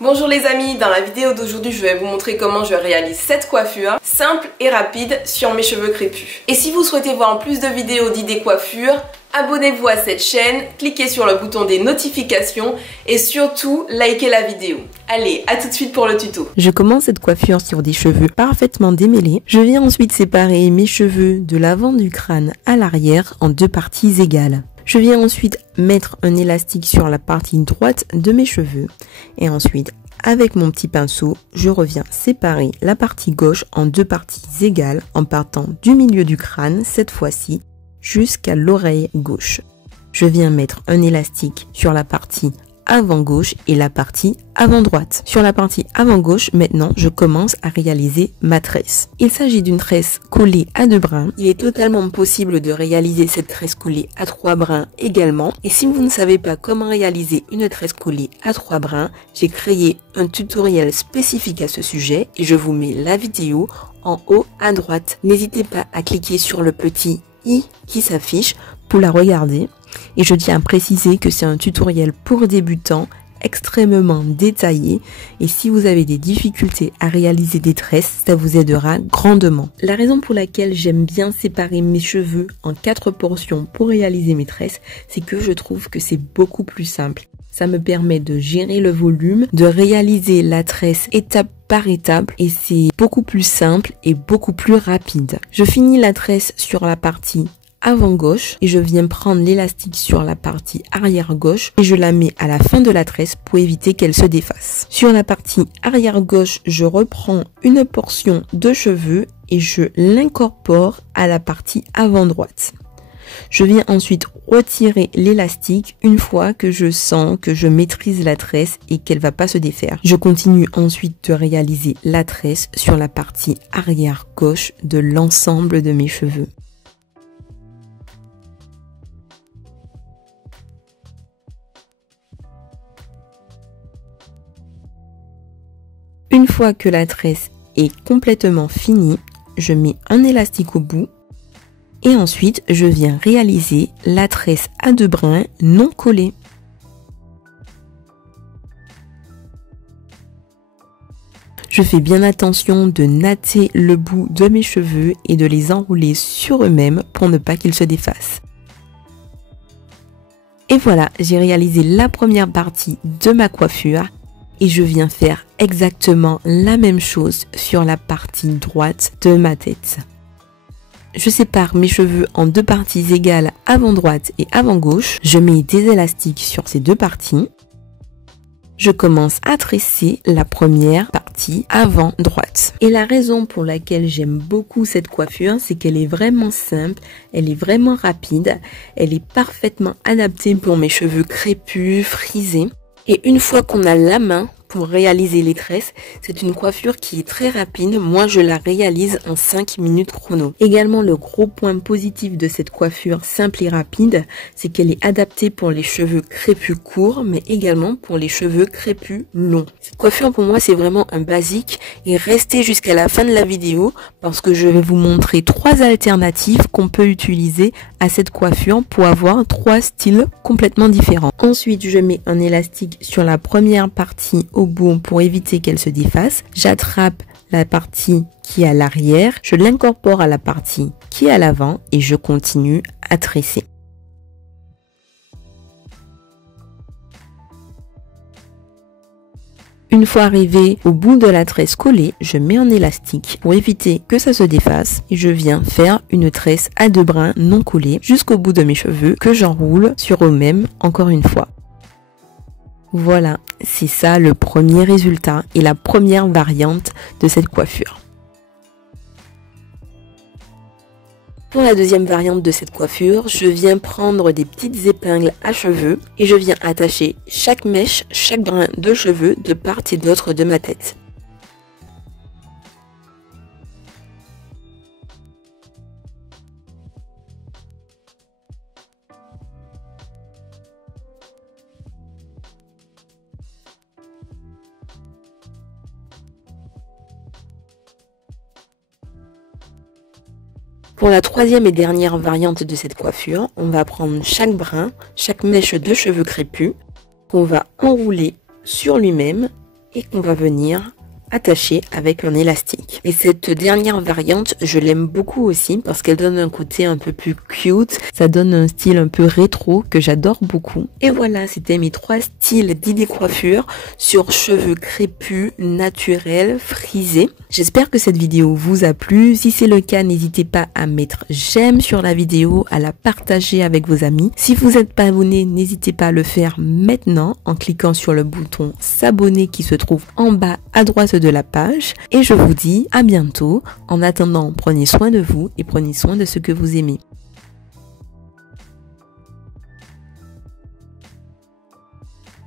Bonjour les amis, dans la vidéo d'aujourd'hui je vais vous montrer comment je réalise cette coiffure simple et rapide sur mes cheveux crépus. Et si vous souhaitez voir plus de vidéos d'idées coiffure, abonnez-vous à cette chaîne, cliquez sur le bouton des notifications et surtout likez la vidéo. Allez, à tout de suite pour le tuto. Je commence cette coiffure sur des cheveux parfaitement démêlés. Je viens ensuite séparer mes cheveux de l'avant du crâne à l'arrière en deux parties égales. Je viens ensuite mettre un élastique sur la partie droite de mes cheveux et ensuite avec mon petit pinceau, je reviens séparer la partie gauche en deux parties égales en partant du milieu du crâne cette fois-ci jusqu'à l'oreille gauche. Je viens mettre un élastique sur la partie avant gauche et la partie avant droite. Sur la partie avant gauche, maintenant, je commence à réaliser ma tresse. Il s'agit d'une tresse collée à 2 brins. Il est totalement possible de réaliser cette tresse collée à 3 brins également. Et si vous ne savez pas comment réaliser une tresse collée à 3 brins, j'ai créé un tutoriel spécifique à ce sujet et je vous mets la vidéo en haut à droite. N'hésitez pas à cliquer sur le petit i qui s'affiche pour la regarder. Et je tiens à préciser que c'est un tutoriel pour débutants extrêmement détaillé et si vous avez des difficultés à réaliser des tresses, ça vous aidera grandement. La raison pour laquelle j'aime bien séparer mes cheveux en 4 portions pour réaliser mes tresses, c'est que je trouve que c'est beaucoup plus simple. Ça me permet de gérer le volume, de réaliser la tresse étape par étape et c'est beaucoup plus simple et beaucoup plus rapide. Je finis la tresse sur la partie avant gauche et je viens prendre l'élastique sur la partie arrière gauche et je la mets à la fin de la tresse pour éviter qu'elle se défasse. Sur la partie arrière gauche, je reprends une portion de cheveux et je l'incorpore à la partie avant droite. Je viens ensuite retirer l'élastique une fois que je sens que je maîtrise la tresse et qu'elle va pas se défaire. Je continue ensuite de réaliser la tresse sur la partie arrière gauche de l'ensemble de mes cheveux. Une fois que la tresse est complètement finie, je mets un élastique au bout et ensuite je viens réaliser la tresse à 2 brins non collée. Je fais bien attention de natter le bout de mes cheveux et de les enrouler sur eux-mêmes pour ne pas qu'ils se défassent. Et voilà, j'ai réalisé la première partie de ma coiffure. Et je viens faire exactement la même chose sur la partie droite de ma tête. Je sépare mes cheveux en 2 parties égales avant droite et avant gauche. Je mets des élastiques sur ces 2 parties. Je commence à tresser la première partie avant droite. Et la raison pour laquelle j'aime beaucoup cette coiffure, c'est qu'elle est vraiment simple, elle est vraiment rapide, elle est parfaitement adaptée pour mes cheveux crépus, frisés. Et une fois qu'on a la main pour réaliser les tresses, c'est une coiffure qui est très rapide. Moi, je la réalise en 5 minutes chrono. Également, le gros point positif de cette coiffure simple et rapide, c'est qu'elle est adaptée pour les cheveux crépus courts, mais également pour les cheveux crépus longs. Cette coiffure, pour moi, c'est vraiment un basique et restez jusqu'à la fin de la vidéo parce que je vais vous montrer 3 alternatives qu'on peut utiliser à cette coiffure pour avoir 3 styles complètement différents. Ensuite, je mets un élastique sur la première partie au bout pour éviter qu'elle se défasse. J'attrape la partie qui est à l'arrière, je l'incorpore à la partie qui est à l'avant et je continue à tresser. Une fois arrivé au bout de la tresse collée, je mets un élastique pour éviter que ça se défasse et je viens faire une tresse à 2 brins non collée jusqu'au bout de mes cheveux que j'enroule sur eux-mêmes encore une fois. Voilà, c'est ça le premier résultat et la première variante de cette coiffure. Pour la deuxième variante de cette coiffure, je viens prendre des petites épingles à cheveux et je viens attacher chaque mèche, chaque brin de cheveux de part et d'autre de ma tête. Pour la troisième et dernière variante de cette coiffure, on va prendre chaque brin, chaque mèche de cheveux crépus, qu'on va enrouler sur lui-même et qu'on va venir attaché avec un élastique. Et cette dernière variante, je l'aime beaucoup aussi parce qu'elle donne un côté un peu plus cute. Ça donne un style un peu rétro que j'adore beaucoup. Et voilà, c'était mes 3 styles d'idées coiffure sur cheveux crépus, naturels, frisés. J'espère que cette vidéo vous a plu. Si c'est le cas, n'hésitez pas à mettre j'aime sur la vidéo, à la partager avec vos amis. Si vous n'êtes pas abonné, n'hésitez pas à le faire maintenant en cliquant sur le bouton s'abonner qui se trouve en bas à droite de la page. Et je vous dis à bientôt. En attendant, prenez soin de vous et prenez soin de ce que vous aimez.